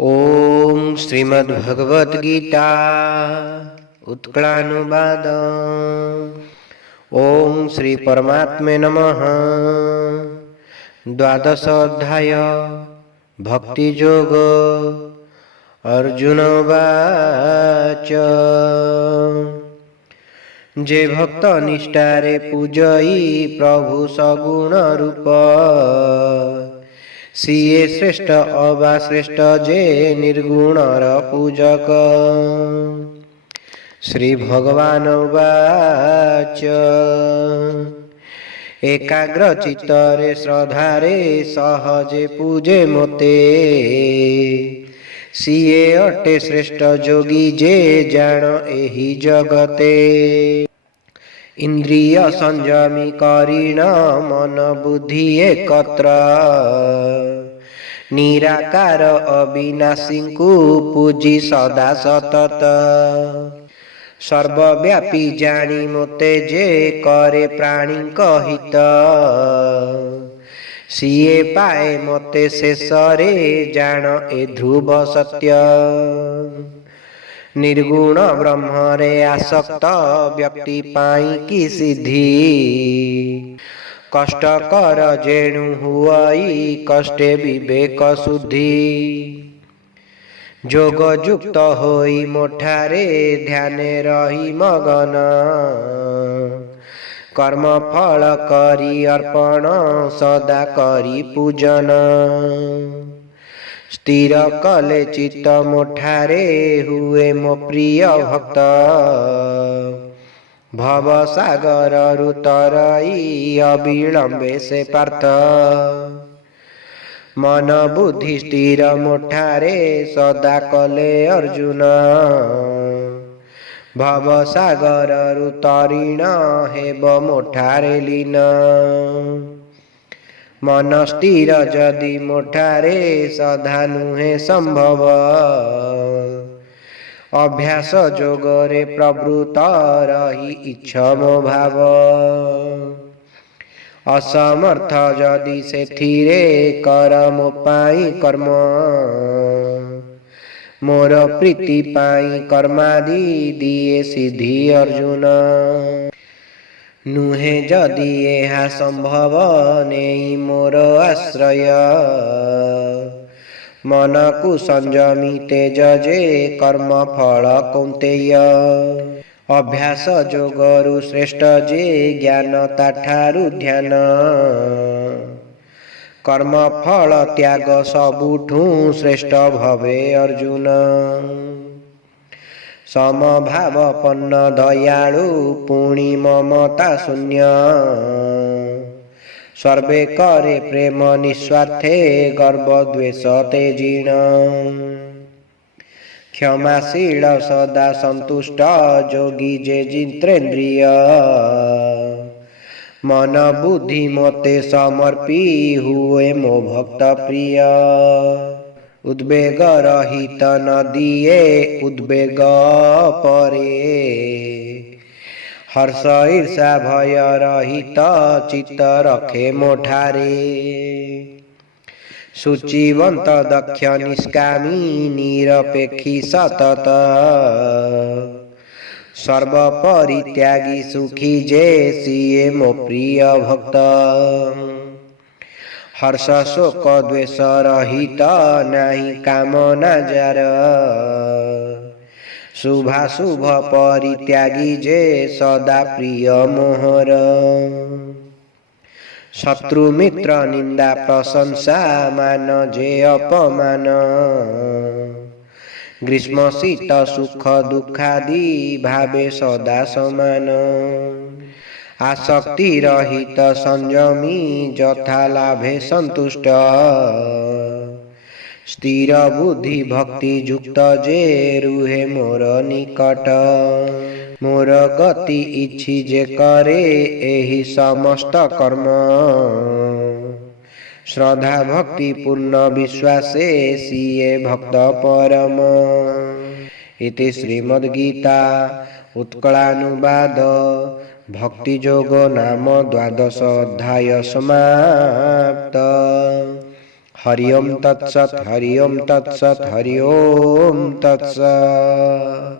ओम श्रीमद्भगवद्गीता उत्कलानुवाद। ओम श्री परमात्मे नमः। द्वादश अध्याय भक्ति योग। अर्जुन उवाच जे भक्त निष्ठारे पूजई प्रभु सगुण रूप सीए श्रेष्ठ अबा श्रेष्ठ जे निर्गुणर पूजक। श्री भगवान उवाच एकाग्र चित्तरे श्रद्धारे सहजे पूजे मोते सीए अटे श्रेष्ठ जोगी जे जान एहि जगते। इंद्रिय संयमी करीण मन बुद्धि एकत्र निराकार अविनाशी को पूजी सदा सतत। सर्वव्यापी जानी मोते जे करे प्राणी हित सीए पाए मोते शेषरे जान ए ध्रुव सत्य। निर्गुण ब्रह्मरे आसक्त व्यक्ति पाई की सिद्धि कष्ट कर जेणु हुआई कष्टे विवेक शुद्धि। जोग युक्त होई मोठारे ध्याने रही मगन कर्म फल करी अर्पण सदा करी पूजन। स्थिर कले चित्त मोठारे हुए मो प्रिय भक्त भव सागर रुतरई अविलंबे से पार्थ। मन बुद्धि स्थिर मोठारे सदा कले अर्जुन भव सागर रुतरीण हेब मोठारे लीन। मन स्थिर जदि मोठारे सदा नुहे संभव अभ्यास जोगरे प्रवृत्त रही इच्छमो भाव। असमर्थ जदि सेथिरे कर मो पाई कर्म मोर प्रीति पाई कर्मादि दिए सिद्धि अर्जुन। नुहे जदि एहा संभव नेई मोर आश्रय मन को संयमी तेज जे कर्म फल कौंतेय। अभ्यास जोगरु श्रेष्ठ जे ज्ञान ताठारु ध्यान कर्म फल त्याग सबुठू श्रेष्ठ भवे अर्जुन। समभावपन्न दयालु पुणी ममता शून्य सर्वे करे प्रेम निस्वार्थे गर्व द्वेष तेजिण। क्षमाशील सदा संतुष्ट जोगी जे जितेन्द्रिय मन बुद्धि मोते समर्पी हुए मो भक्त प्रिय। उद्वेग रहित न दिए उद्वेग परे हर्ष ईर्षा भय रहित चित्त रखे मोठारे। शुचिवंत दक्ष निष्कामी निरपेक्षी सतत सर्व परित्यागी सुखी जे सिए मो प्रिय भक्त। हर्ष शोक द्वेष रहित नाही कामना जार शुभाशुभ परित्यागी जे सदा प्रिय मोहर। शत्रु मित्र निंदा प्रशंसा मान जे अपमान ग्रीष्म शीत सुख दुखादि भावे सदा समान। आसक्ति रहित संयमी जथा लाभे संतुष्ट स्थिर बुद्धि भक्ति युक्त जे रुहे मोर निकट। मोर गति इछि जे करे एहि समस्त कर्म श्रद्धा भक्ति पूर्ण विश्वासे सिए भक्त परम। इति श्रीमद्गीता उत्कलानुवाद भक्ति योग नाम द्वादश अध्याय समाप्त। હરિ ઓમ તત્સત હરિ ઓમ તત્સત હરિ ઓમ તત્સત।